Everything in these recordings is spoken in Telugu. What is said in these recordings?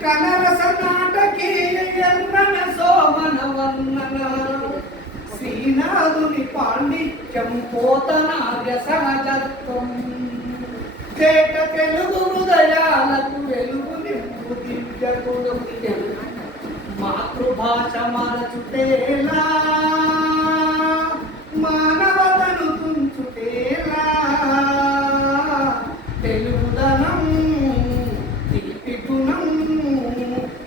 కనరస నాటకీయ ఎర్రన సోమన వర్ణన శ్రీనాథుని పాండిత్యం పోతనార్య సహజత్వం చేట తెలుగు హృదయాలకు వెలుగు నింపు దివ్యకుడు మాతృభాష మరచుటేలా మానవతను తుంచుటేలా తెలుగుదనం తీపి గుణం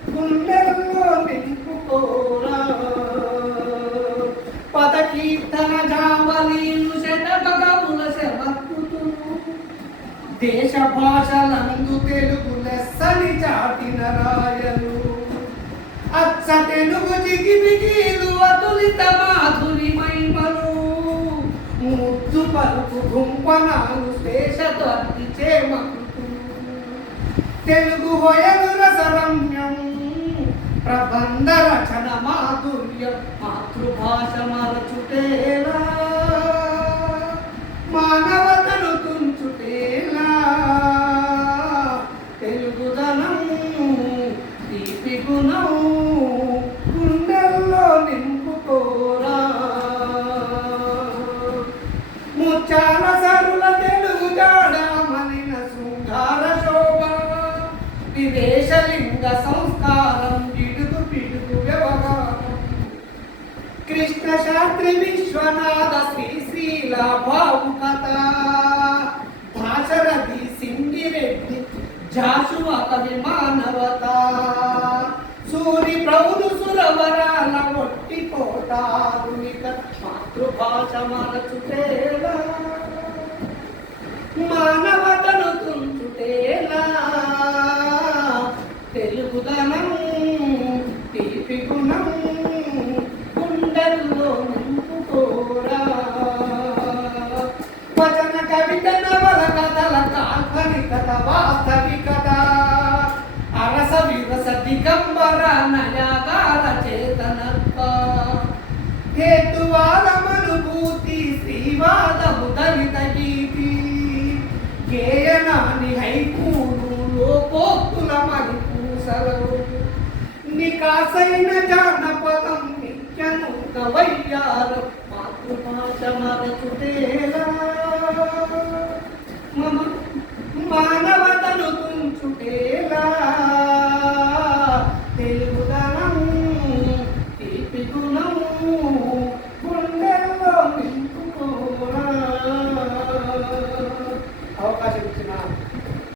గుండెల్లో నింపుకోరా పదకీర్తన జావలీలు శతభగముల శమత్తుతులు దేశ భాషలందు తెలుగు లెస్సని చాటిన రాయలు అచ్చ తెలుగు జిగిబిగీలు అతులిత మాధురి మైమలు ముద్దు పలుకు గుంపనాలు శేషతో అర్పిచే మకుతులు తెలుగు హొయలు రసరమ్యం ప్రబంధ రచన మాధుర్యం మాతృభాష మరచుటేలా మానవతను తుంచుటేలా తెలుగుదనం తీపి గుణం గుండెల్లో నింపుకోరా ముచ్చాల సరుల తెలుగు జాడ మలిన శృంగార శోభ వివేశలింగ సంస్కారం గిడుగు పిడుగు వ్యవహారం కృష్ణ శాస్త్రి విశ్వనాథ శ్రీశీల భావుకథ భాషరథి సింగిరెడ్డి జాషువా కవి మానవత సూరి ప్రౌఢు సురవరాల ఒట్టి కోటారునిక మాతృభాష మరచుటేలా మానవతను తుంచుటేలా తెలుగుదనం తీపి గుణం గుండెల్లో నింపుకోరా వచన కవిత నవల కథల కాల్పనికత వాస్తవికత అరస విరస దిగంబర నయాగాల చేతనత్వ హేతువాదమనుభూతి శ్రీవాదము దళిత గీతి గేయనాని హైకూలు లోకోక్తుల మణిపూసలు నికాసైన జానపదం నిత్యను కవయ్యారు మాతృభాష మరచుటేలా మానవతను